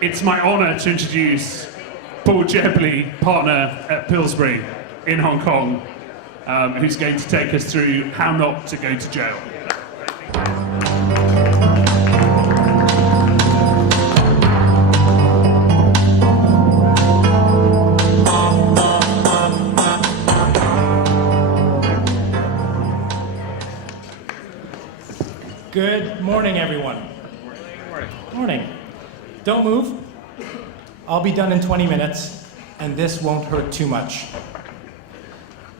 It's my honor to introduce Paul Jebely, partner at Pillsbury in Hong Kong, who's going to take us through how not to go to jail. Good morning, everyone. Morning. Don't move. I'll be done in 20 minutes, and this won't hurt too much.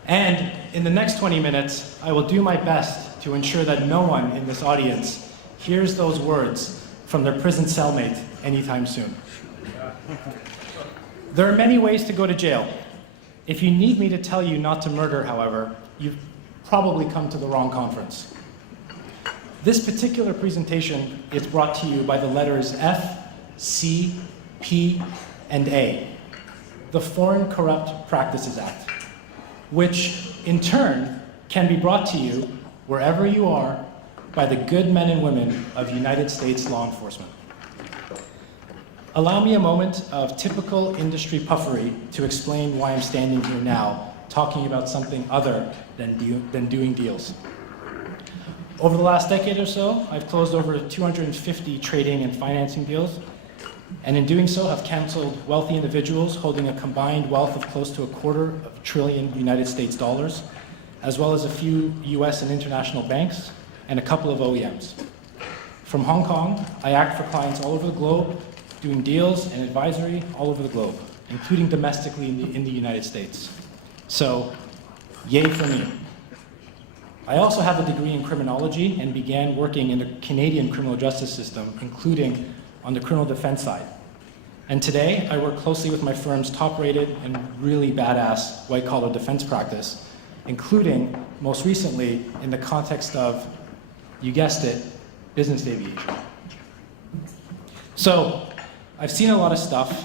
And in the next 20 minutes, I will do my best to ensure that no one in this audience hears those words from their prison cellmate anytime soon. There are many ways to go to jail. If you need me to tell you not to murder, however, you've probably come to the wrong conference. This particular presentation is brought to you by the letters F, C, P, and A, the Foreign Corrupt Practices Act, which in turn can be brought to you wherever you are by the good men and women of United States law enforcement. Allow me a moment of typical industry puffery to explain why I'm standing here now, talking about something other than doing deals. Over the last decade or so, I've closed over 250 trading and financing deals, and in doing so have counseled wealthy individuals holding a combined wealth of close to $250 billion United States dollars, as well as a few US and international banks, and a couple of OEMs. From Hong Kong, I act for clients all over the globe, doing deals and advisory all over the globe, including domestically in the United States. So, yay for me. I also have a degree in criminology and began working in the Canadian criminal justice system, including on the criminal defense side. And today, I work closely with my firm's top-rated and really badass white-collar defense practice, including, most recently, in the context of, you guessed it, business aviation. So, I've seen a lot of stuff,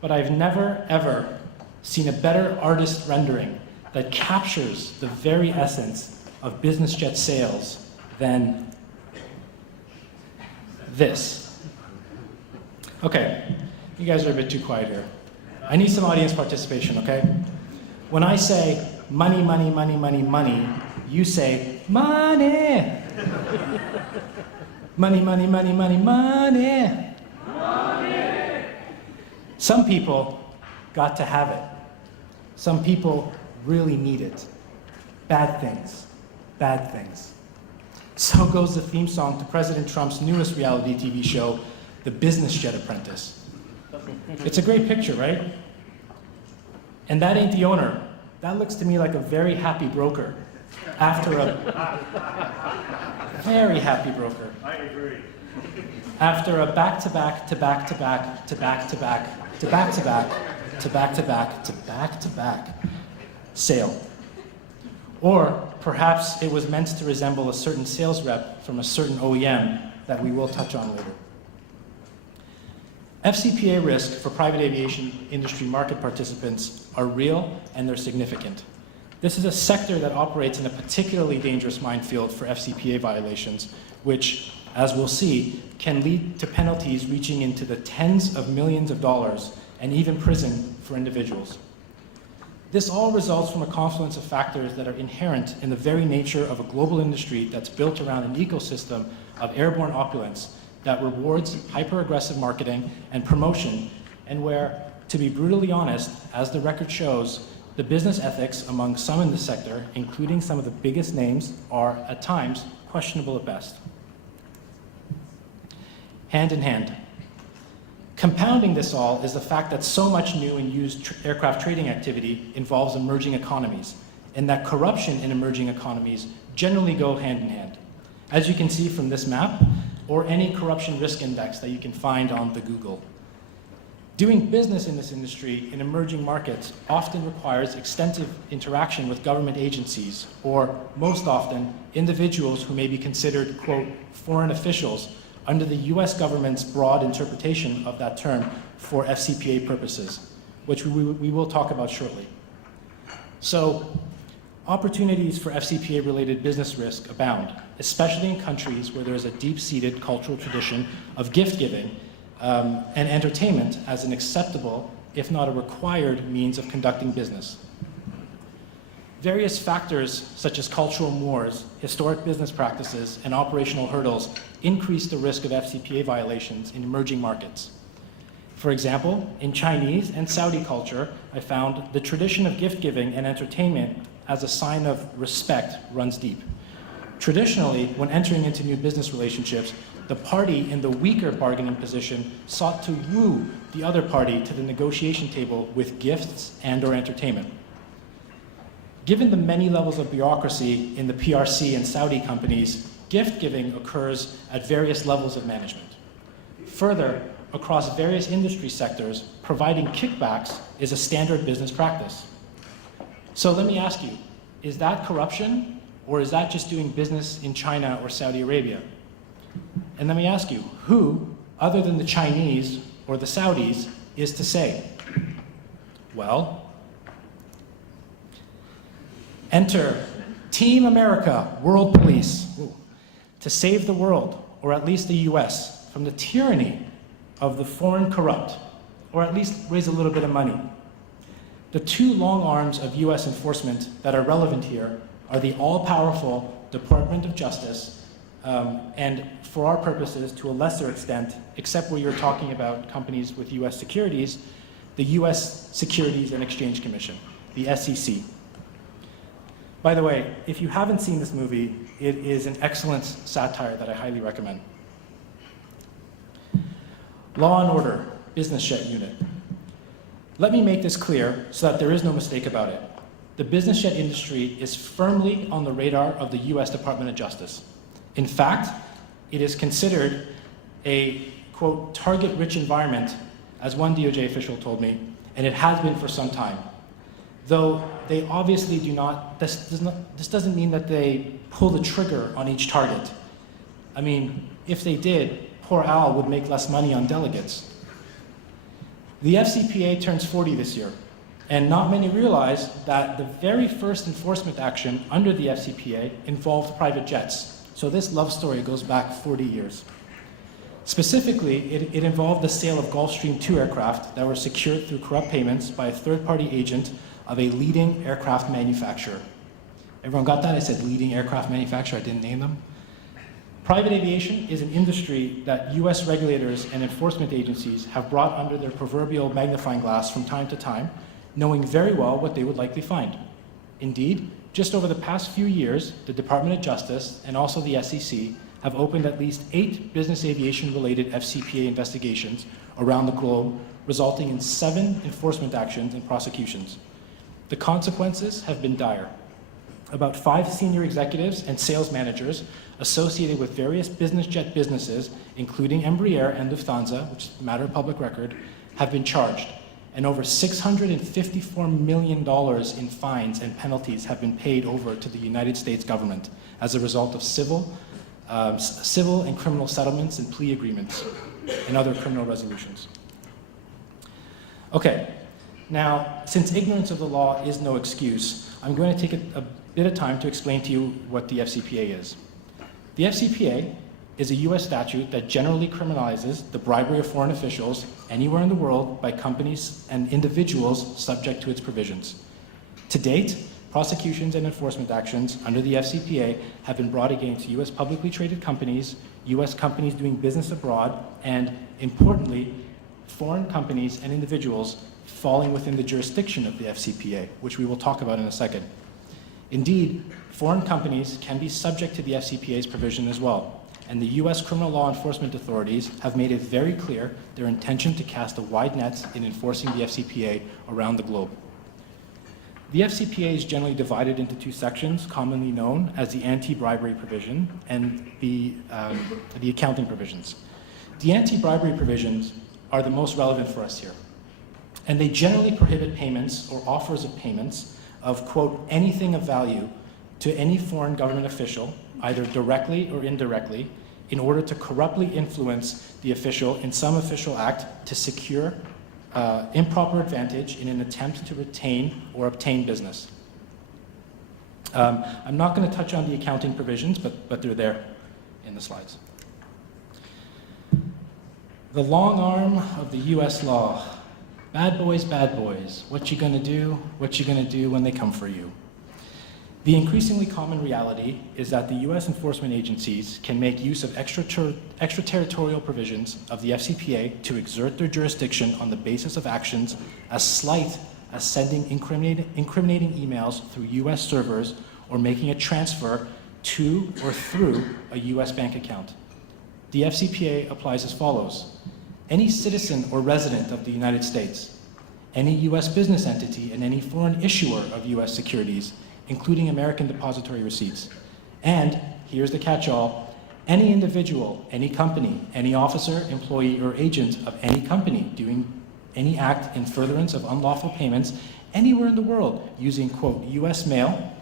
but I've never, ever seen a better artist rendering that captures the very essence of business jet sales than this. Okay, you guys are a bit too quiet here. I need some audience participation, okay? When I say money, money, money, money, money, you say money. Money, money, money, money, money. Money. Some people got to have it. Some people really need it. Bad things. Bad things. So goes the theme song to President Trump's newest reality TV show, The Business Jet Apprentice. It's a great picture, right? And that ain't the owner. That looks to me like a very happy broker. After a very happy broker. I agree. After a back-to-back to back-to-back to back-to-back to back-to-back to back-to-back to back-to-back sale. Or perhaps it was meant to resemble a certain sales rep from a certain OEM that we will touch on later. FCPA risk for private aviation industry market participants are real and they're significant. This is a sector that operates in a particularly dangerous minefield for FCPA violations, which, as we'll see, can lead to penalties reaching into the tens of millions of dollars and even prison for individuals. This all results from a confluence of factors that are inherent in the very nature of a global industry that's built around an ecosystem of airborne opulence that rewards hyper-aggressive marketing and promotion, and where, to be brutally honest, as the record shows, the business ethics among some in the sector, including some of the biggest names, are, at times, questionable at best. Hand in hand. Compounding this all is the fact that so much new and used aircraft trading activity involves emerging economies, and that corruption in emerging economies generally go hand in hand, as you can see from this map, or any corruption risk index that you can find on the Google. Doing business in this industry in emerging markets often requires extensive interaction with government agencies, or most often, individuals who may be considered, quote, foreign officials under the US government's broad interpretation of that term for FCPA purposes, which we will talk about shortly. So, opportunities for FCPA-related business risk abound, especially in countries where there is a deep-seated cultural tradition of gift-giving and entertainment as an acceptable, if not a required, means of conducting business. Various factors such as cultural mores, historic business practices, and operational hurdles increase the risk of FCPA violations in emerging markets. For example, in Chinese and Saudi culture, I found the tradition of gift giving and entertainment as a sign of respect runs deep. Traditionally, when entering into new business relationships, the party in the weaker bargaining position sought to woo the other party to the negotiation table with gifts and/or entertainment. Given the many levels of bureaucracy in the PRC and Saudi companies, gift giving occurs at various levels of management. Further, across various industry sectors, providing kickbacks is a standard business practice. So let me ask you, is that corruption, or is that just doing business in China or Saudi Arabia? And let me ask you, who, other than the Chinese or the Saudis, is to say? Well, enter Team America, World Police, to save the world, or at least the US, from the tyranny of the foreign corrupt, or at least raise a little bit of money. The two long arms of US enforcement that are relevant here are the all-powerful Department of Justice, and for our purposes, to a lesser extent, except where you're talking about companies with US securities, the US Securities and Exchange Commission, the SEC. By the way, if you haven't seen this movie, it is an excellent satire that I highly recommend. Law and Order, Business Jet Unit. Let me make this clear so that there is no mistake about it. The business jet industry is firmly on the radar of the US Department of Justice. In fact, it is considered a, quote, target-rich environment, as one DOJ official told me, and it has been for some time. Though they obviously do not, this doesn't mean that they pull the trigger on each target. I mean, if they did, poor Al would make less money on delegates. The FCPA turns 40 this year, and not many realize that the very first enforcement action under the FCPA involved private jets. So this love story goes back 40 years. Specifically, it involved the sale of Gulfstream II aircraft that were secured through corrupt payments by a third-party agent of a leading aircraft manufacturer. Everyone got that? I said leading aircraft manufacturer, I didn't name them. Private aviation is an industry that US regulators and enforcement agencies have brought under their proverbial magnifying glass from time to time, knowing very well what they would likely find. Indeed, just over the past few years, the Department of Justice and also the SEC have opened at least 8 business aviation-related FCPA investigations around the globe, resulting in 7 enforcement actions and prosecutions. The consequences have been dire. About 5 senior executives and sales managers associated with various business jet businesses, including Embraer and Lufthansa, which is a matter of public record, have been charged, and over $654 million in fines and penalties have been paid over to the United States government as a result of civil and criminal settlements and plea agreements and other criminal resolutions. Okay, now, since ignorance of the law is no excuse, I'm going to take a bit of time to explain to you what the FCPA is. The FCPA is a US statute that generally criminalizes the bribery of foreign officials anywhere in the world by companies and individuals subject to its provisions. To date, prosecutions and enforcement actions under the FCPA have been brought against US publicly traded companies, US companies doing business abroad, and importantly, foreign companies and individuals falling within the jurisdiction of the FCPA, which we will talk about in a second. Indeed, foreign companies can be subject to the FCPA's provision as well, and the US criminal law enforcement authorities have made it very clear their intention to cast a wide net in enforcing the FCPA around the globe. The FCPA is generally divided into 2 sections, commonly known as the anti-bribery provision and the accounting provisions. The anti-bribery provisions are the most relevant for us here, and they generally prohibit payments or offers of payments of, quote, anything of value to any foreign government official, either directly or indirectly, in order to corruptly influence the official in some official act to secure improper advantage in an attempt to retain or obtain business. I'm not going to touch on the accounting provisions, but they're there in the slides. The long arm of the US law. Bad boys, what you gonna do? What you gonna do when they come for you? The increasingly common reality is that the US enforcement agencies can make use of extraterritorial provisions of the FCPA to exert their jurisdiction on the basis of actions as slight as sending incriminating emails through US servers or making a transfer to or through a US bank account. The FCPA applies as follows. Any citizen or resident of the United States, any US business entity, and any foreign issuer of US securities, including American depository receipts. And, here's the catch-all, any individual, any company, any officer, employee, or agent of any company doing any act in furtherance of unlawful payments anywhere in the world using, quote, US mail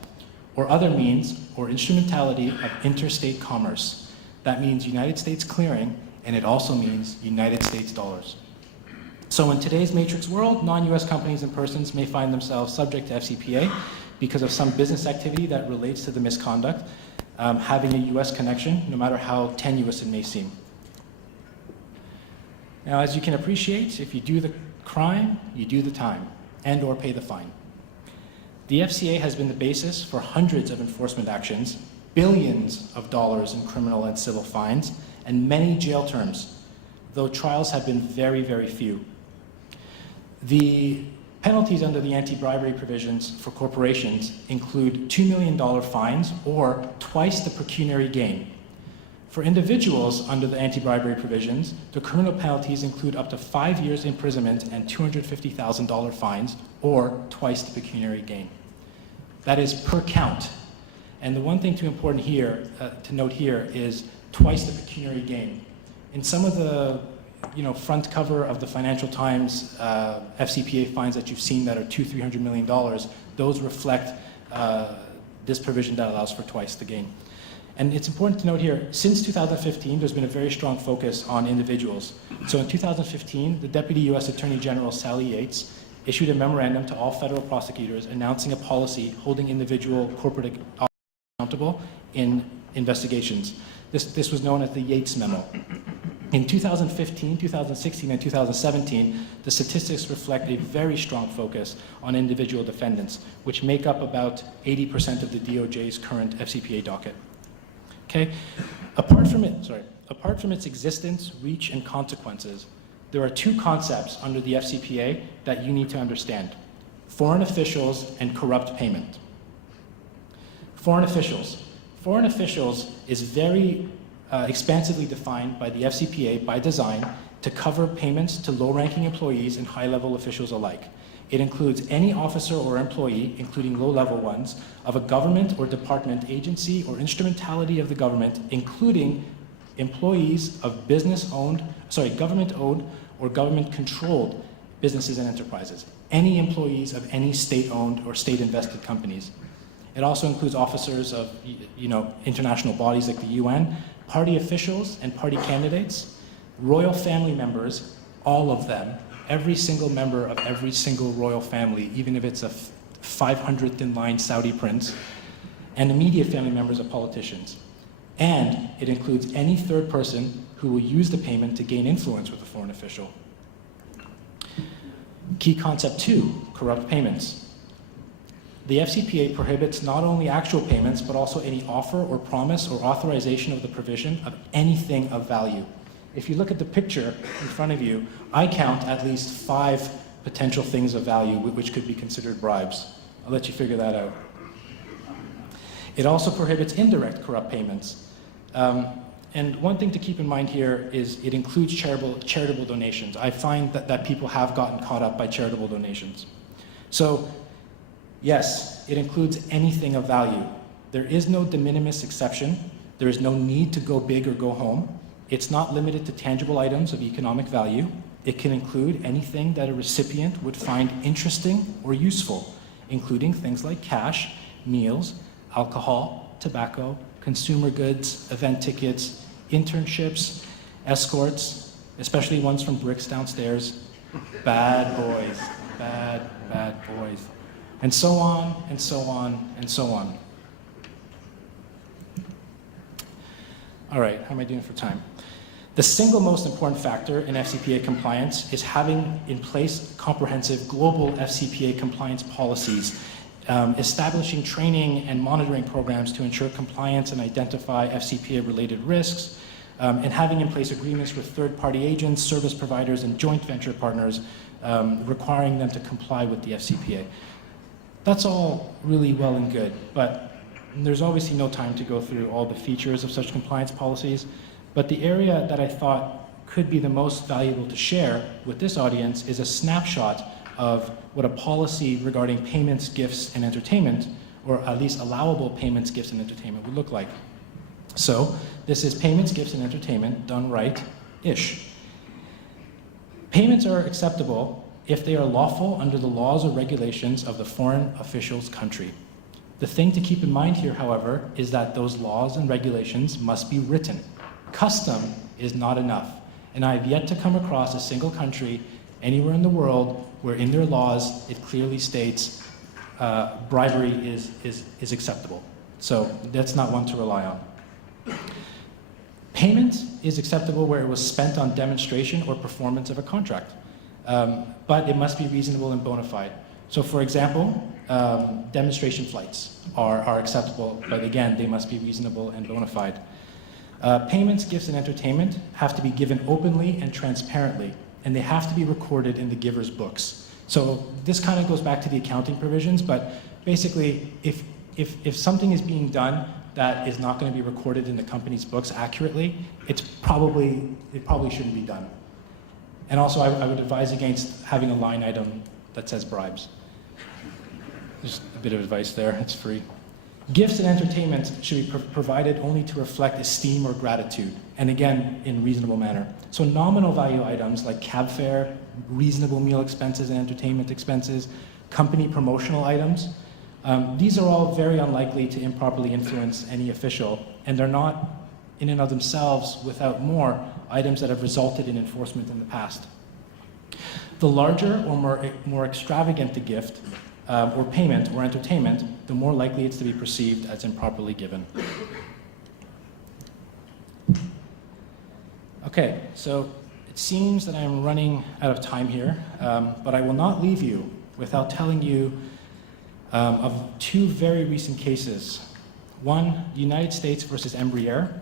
or other means or instrumentality of interstate commerce. That means United States clearing, and it also means United States dollars. So in today's matrix world, non-US companies and persons may find themselves subject to FCPA because of some business activity that relates to the misconduct, having a US connection, no matter how tenuous it may seem. Now, as you can appreciate, if you do the crime, you do the time, and or pay the fine. The FCA has been the basis for hundreds of enforcement actions, billions of dollars in criminal and civil fines, and many jail terms, though trials have been very, very few. The penalties under the anti-bribery provisions for corporations include $2 million fines or twice the pecuniary gain. For individuals under the anti-bribery provisions, the criminal penalties include up to 5 years imprisonment and $250,000 fines or twice the pecuniary gain. That is per count. And the one thing to note here is twice the pecuniary gain. In some of the front cover of the Financial Times FCPA fines that you've seen that are $200–300 million, those reflect this provision that allows for twice the gain. And it's important to note here, since 2015, there's been a very strong focus on individuals. So in 2015, the Deputy US Attorney General, Sally Yates, issued a memorandum to all federal prosecutors announcing a policy holding individual corporate accountable in investigations. This was known as the Yates Memo. In 2015, 2016, and 2017, the statistics reflect a very strong focus on individual defendants, which make up about 80% of the DOJ's current FCPA docket. Okay? Apart from its existence, reach, and consequences, there are two concepts under the FCPA that you need to understand: foreign officials and corrupt payment. Foreign officials. Foreign officials is very expansively defined by the FCPA by design to cover payments to low-ranking employees and high-level officials alike. It includes any officer or employee, including low-level ones, of a government or department, agency, or instrumentality of the government, including employees of government-owned or government-controlled businesses and enterprises, any employees of any state-owned or state-invested companies. It also includes officers of international bodies like the UN, party officials and party candidates, royal family members, all of them, every single member of every single royal family, even if it's a 500th in line Saudi prince, and immediate family members of politicians. And it includes any third person who will use the payment to gain influence with a foreign official. Key concept 2, corrupt payments. The FCPA prohibits not only actual payments, but also any offer or promise or authorization of the provision of anything of value. If you look at the picture in front of you, I count at least 5 potential things of value which could be considered bribes. I'll let you figure that out. It also prohibits indirect corrupt payments. And one thing to keep in mind here is it includes charitable donations. I find that people have gotten caught up by charitable donations. So, yes, it includes anything of value. There is no de minimis exception. There is no need to go big or go home. It's not limited to tangible items of economic value. It can include anything that a recipient would find interesting or useful, including things like cash, meals, alcohol, tobacco, consumer goods, event tickets, internships, escorts, especially ones from Bricks downstairs. Bad boys, bad boys. And so on, and so on, and so on. All right, how am I doing for time? The single most important factor in FCPA compliance is having in place comprehensive global FCPA compliance policies, establishing training and monitoring programs to ensure compliance and identify FCPA-related risks, and having in place agreements with third-party agents, service providers, and joint venture partners, requiring them to comply with the FCPA. That's all really well and good, but there's obviously no time to go through all the features of such compliance policies. But the area that I thought could be the most valuable to share with this audience is a snapshot of what a policy regarding payments, gifts, and entertainment, or at least allowable payments, gifts, and entertainment would look like. So this is payments, gifts, and entertainment done right-ish. Payments are acceptable if they are lawful under the laws or regulations of the foreign official's country. The thing to keep in mind here, however, is that those laws and regulations must be written. Custom is not enough, and I have yet to come across a single country anywhere in the world where in their laws it clearly states bribery is acceptable. So that's not one to rely on. Payment is acceptable where it was spent on demonstration or performance of a contract, but it must be reasonable and bona fide. So for example, demonstration flights are acceptable, but again, they must be reasonable and bona fide. Payments, gifts, and entertainment have to be given openly and transparently, and they have to be recorded in the giver's books. So this kind of goes back to the accounting provisions, but basically, if something is being done that is not going to be recorded in the company's books accurately, it probably shouldn't be done. And also, I would advise against having a line item that says bribes. Just a bit of advice there, it's free. Gifts and entertainment should be provided only to reflect esteem or gratitude, and again, in reasonable manner. So nominal value items like cab fare, reasonable meal expenses and entertainment expenses, company promotional items, these are all very unlikely to improperly influence any official, and they're not, in and of themselves, without more, items that have resulted in enforcement in the past. The larger or more extravagant the gift, or payment or entertainment, the more likely it's to be perceived as improperly given. Okay, so it seems that I'm running out of time here, but I will not leave you without telling you of two very recent cases. One, the United States versus Embraer,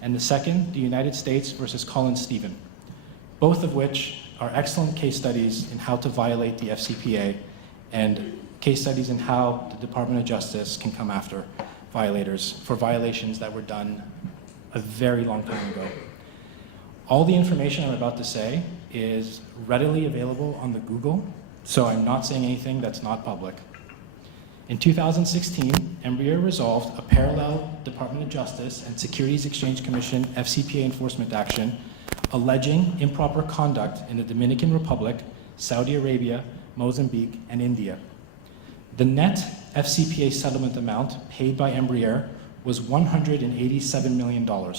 and the second, the United States versus Colin Stephen, both of which are excellent case studies in how to violate the FCPA and case studies in how the Department of Justice can come after violators for violations that were done a very long time ago. All the information I'm about to say is readily available on the Google, so I'm not saying anything that's not public. In 2016, Embraer resolved a parallel Department of Justice and Securities Exchange Commission FCPA enforcement action alleging improper conduct in the Dominican Republic, Saudi Arabia, Mozambique, and India. The net FCPA settlement amount paid by Embraer was $187 million.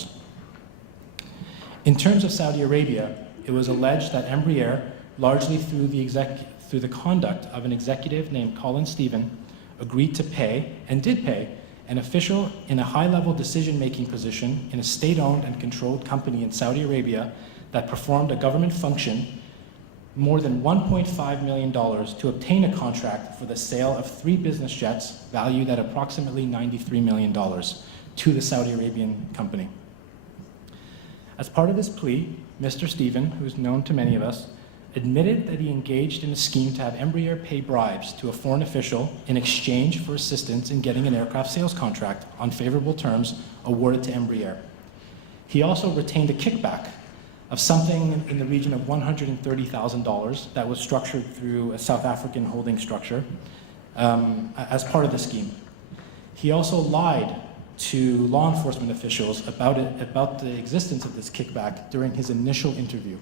In terms of Saudi Arabia, it was alleged that Embraer, largely through the conduct of an executive named Colin Stephen, agreed to pay, and did pay, an official in a high-level decision-making position in a state-owned and controlled company in Saudi Arabia that performed a government function more than $1.5 million to obtain a contract for the sale of 3 business jets valued at approximately $93 million to the Saudi Arabian company. As part of this plea, Mr. Stephen, who's known to many of us, admitted that he engaged in a scheme to have Embraer pay bribes to a foreign official in exchange for assistance in getting an aircraft sales contract on favorable terms awarded to Embraer. He also retained a kickback of something in the region of $130,000 that was structured through a South African holding structure as part of the scheme. He also lied to law enforcement officials about the existence of this kickback during his initial interview.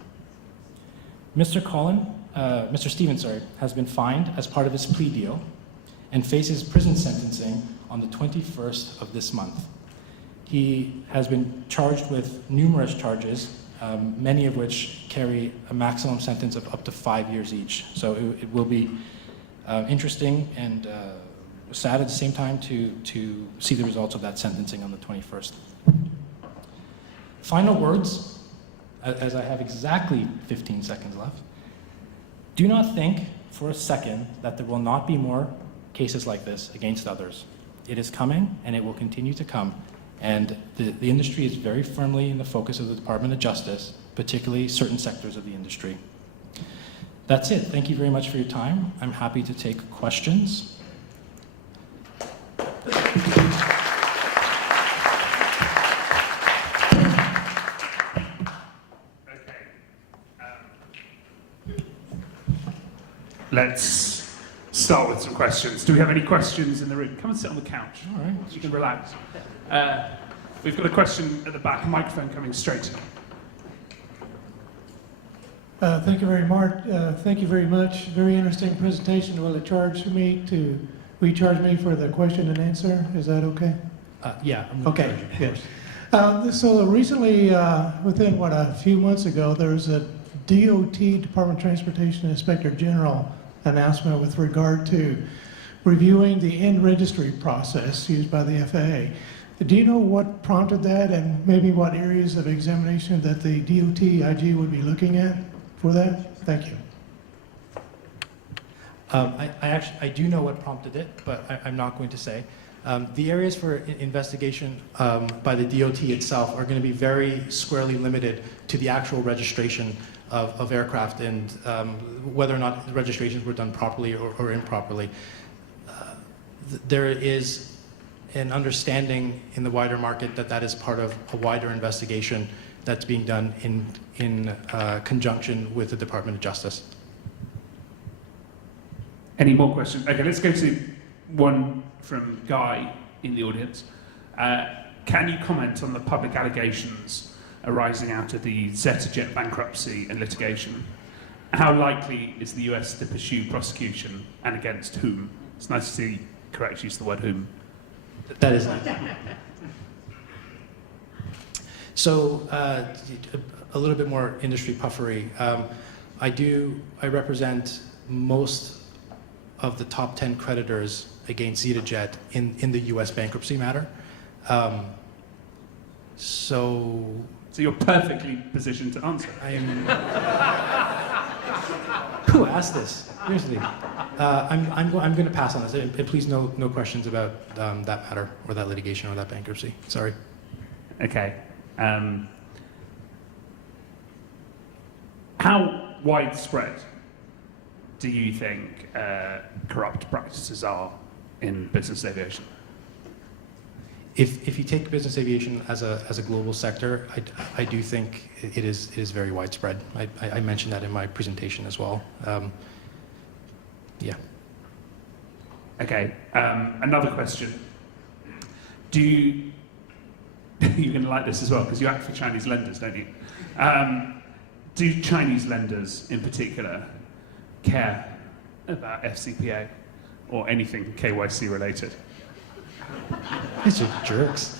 Mr. Stephen, has been fined as part of his plea deal and faces prison sentencing on the 21st of this month. He has been charged with numerous charges, many of which carry a maximum sentence of up to 5 years each. So it will be interesting and sad at the same time to see the results of that sentencing on the 21st. Final words. as I have exactly 15 seconds left, do not think for a second that there will not be more cases like this against others. It is coming, and it will continue to come. And the industry is very firmly in the focus of the Department of Justice, particularly certain sectors of the industry. That's it. Thank you very much for your time. I'm happy to take questions. Let's start with some questions. Do we have any questions in the room? Come and sit on the couch. All right. You can relax. We've got a question at the back, a microphone coming straight. Thank you very much. Thank you very much. Very interesting presentation. Will it charge me to recharge me for the question and answer? Is that okay? Yeah. I'm gonna Okay, charge you, of good. course. So recently, within a few months ago, there was a DOT, Department of Transportation Inspector General announcement with regard to reviewing the end registry process used by the FAA. Do you know what prompted that, and maybe what areas of examination that the DOT IG would be looking at for that? Thank you. I do know what prompted it, but I'm not going to say. The areas for investigation by the DOT itself are going to be very squarely limited to the actual registration of aircraft and whether or not the registrations were done properly or improperly. There is an understanding in the wider market that that is part of a wider investigation that's being done in conjunction with the Department of Justice. Any more questions? Okay, let's go to one from Guy in the audience. Can you comment on the public allegations arising out of the ZetaJet bankruptcy and litigation? How likely is the US to pursue prosecution, and against whom? It's nice to see correct use of the word whom. That is nice. So a little bit more industry puffery. I represent most of the top 10 creditors against ZetaJet in the US bankruptcy matter. So you're perfectly positioned to answer. I am. Who asked this? Seriously. I'm going to pass on this. And please, no questions about that matter or that litigation or that bankruptcy. Sorry. Okay. How widespread do you think corrupt practices are in business aviation? If you take business aviation as a global sector, I do think it is very widespread. I mentioned that in my presentation as well. Yeah. Okay. Another question. You're going to like this as well, because you act for Chinese lenders, don't you? Do Chinese lenders in particular care about FCPA or anything KYC related? These are jerks.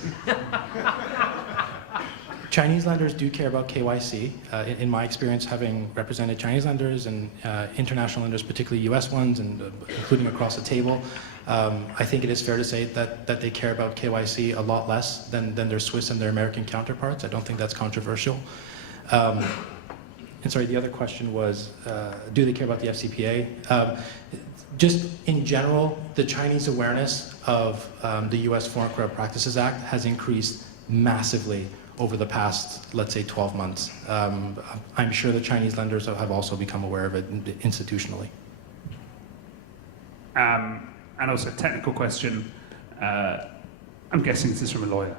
Chinese lenders do care about KYC. In my experience, having represented Chinese lenders and international lenders, particularly US ones, and including across the table, I think it is fair to say that they care about KYC a lot less than their Swiss and their American counterparts. I don't think that's controversial. And sorry, the other question was, do they care about the FCPA? Just in general, the Chinese awareness of the US Foreign Corrupt Practices Act has increased massively over the past, let's say, 12 months. I'm sure the Chinese lenders have also become aware of it institutionally. And also, technical question. I'm guessing this is from a lawyer.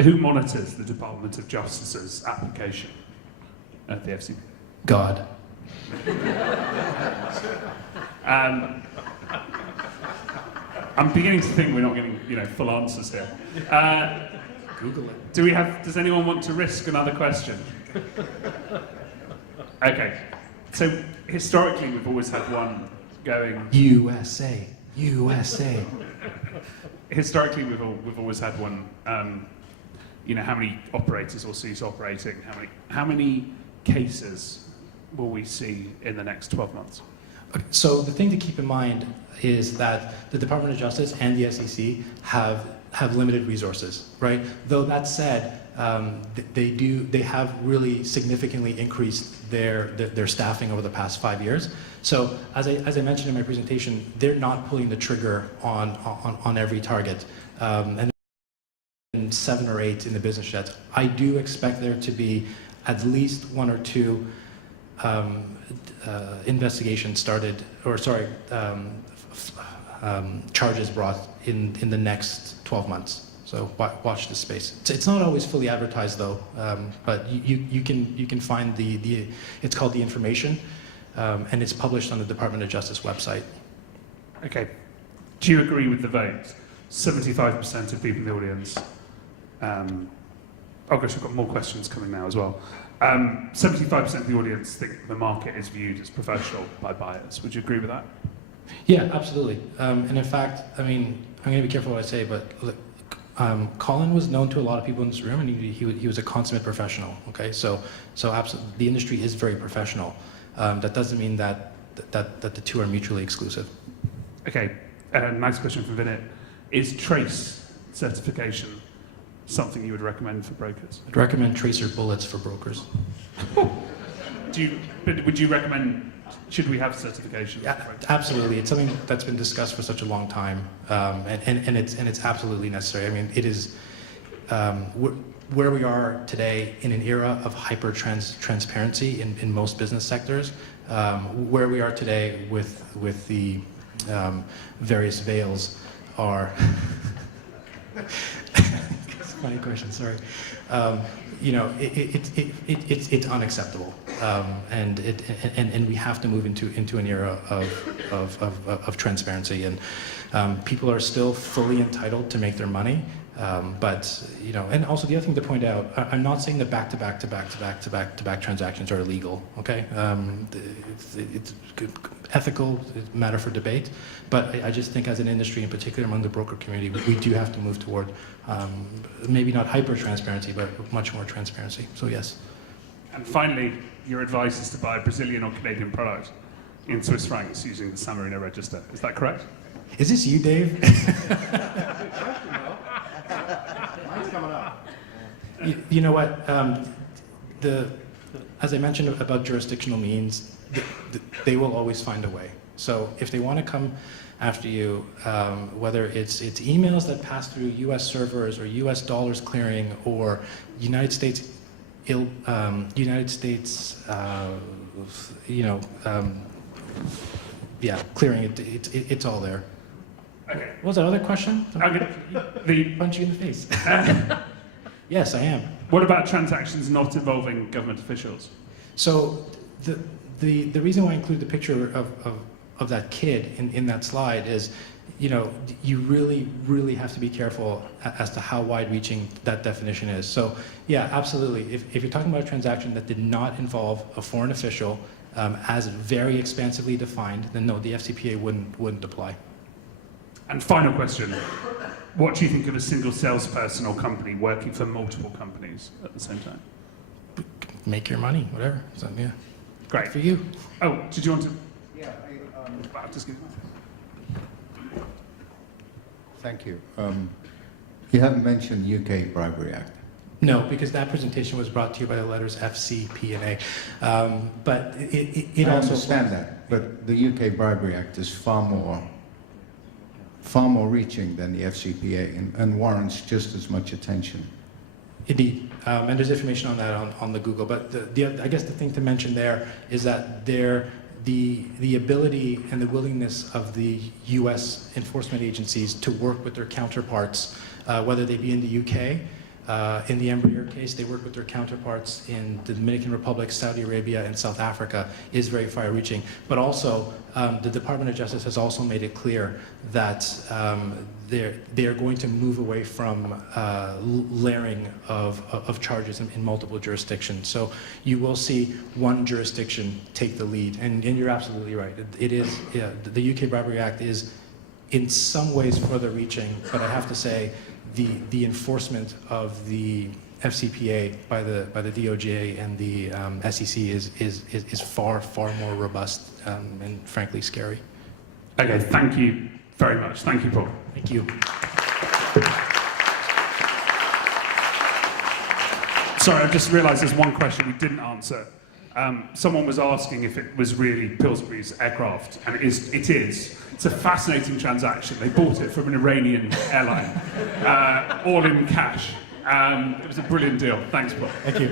Who monitors the Department of Justice's application of the FCPA? God. I'm beginning to think we're not getting, full answers here. Google it. Does anyone want to risk another question? Okay. So historically, we've always had one going. USA. Historically, we've always had one. How many operators will cease operating? How many cases will we see in the next 12 months? Okay, so the thing to keep in mind is that the Department of Justice and the SEC have have limited resources, right? Though that said, they have really significantly increased their staffing over the past 5 years. So as I mentioned in my presentation, they're not pulling the trigger on every target. And 7 or 8 in the business jets. I do expect there to be at least 1 or 2 investigations started, or sorry, charges brought in the next 12 months. So watch this space. It's not always fully advertised though, but you can find it's called The Information, and it's published on the Department of Justice website. Okay. Do you agree with the vote? 75% of people in the audience. Oh gosh, I've got more questions coming now as well. 75% of the audience think the market is viewed as professional by buyers. Would you agree with that? Yeah, absolutely. And in fact, I mean, I'm going to be careful what I say, but look, Colin was known to a lot of people in this room, and he was a consummate professional. Okay, so absolutely, the industry is very professional. That doesn't mean that the two are mutually exclusive. Okay, nice question from Vinit. Is trace certification something you would recommend for brokers? I'd recommend tracer bullets for brokers. But would you recommend, should we have certification? Yeah, absolutely. It's something that's been discussed for such a long time, and it's absolutely necessary. I mean, it is where we are today in an era of hyper transparency in most business sectors. Where we are today with the various veils are. Funny question. Sorry. You know, it's unacceptable, and we have to move into an era of transparency, and people are still fully entitled to make their money. But you know, and also the other thing to point out, I'm not saying that back-to-back transactions are illegal. Okay, it's ethical, it's a matter for debate. But I just think, as an industry, in particular among the broker community, we do have to move toward maybe not hyper transparency, but much more transparency. So yes. And finally, your advice is to buy a Brazilian or Canadian product in Swiss francs using the San Marino register. Is that correct? Is this you, Dave? Mine's coming up. You know what? As I mentioned about jurisdictional means, they will always find a way. So if they want to come after you, whether it's emails that pass through U.S. servers or U.S. dollars clearing or United States, clearing, it's all there. Okay. What was that other question? Okay. Punch you in the face. Yes, I am. What about transactions not involving government officials? So the reason why I include the picture of that kid in that slide is, you know, you really have to be careful as to how wide-reaching that definition is. So yeah, absolutely. If you're talking about a transaction that did not involve a foreign official, as very expansively defined, then no, the FCPA wouldn't apply. And final question, what do you think of a single salesperson or company working for multiple companies at the same time? Make your money, whatever. So yeah, Great. for you. Oh, did you want to? Yeah, Just give thank you. You haven't mentioned the UK Bribery Act. No, because that presentation was brought to you by the letters FCPA. But it I also understand that, but the UK Bribery Act is far more reaching than the FCPA and warrants just as much attention. Indeed, and there's information on that on the Google. But I guess the thing to mention there is that the ability and the willingness of the U.S. enforcement agencies to work with their counterparts, whether they be in the UK. In the Embraer case, they work with their counterparts in the Dominican Republic, Saudi Arabia, and South Africa, is very far-reaching. But also, the Department of Justice has also made it clear that they are going to move away from layering of charges in multiple jurisdictions. So you will see one jurisdiction take the lead, and you're absolutely right. It is, yeah, the UK Bribery Act is in some ways further reaching, but I have to say, the enforcement of the FCPA by the DOJ and the SEC is far more robust and frankly scary. Okay, thank you very much. Thank you, Paul. Thank you. Sorry, I've just realised there's one question we didn't answer. Someone was asking if it was really Pillsbury's aircraft, and it is. It's a fascinating transaction. They bought it from an Iranian airline, all in cash. It was a brilliant deal. Thanks, Paul. Thank you.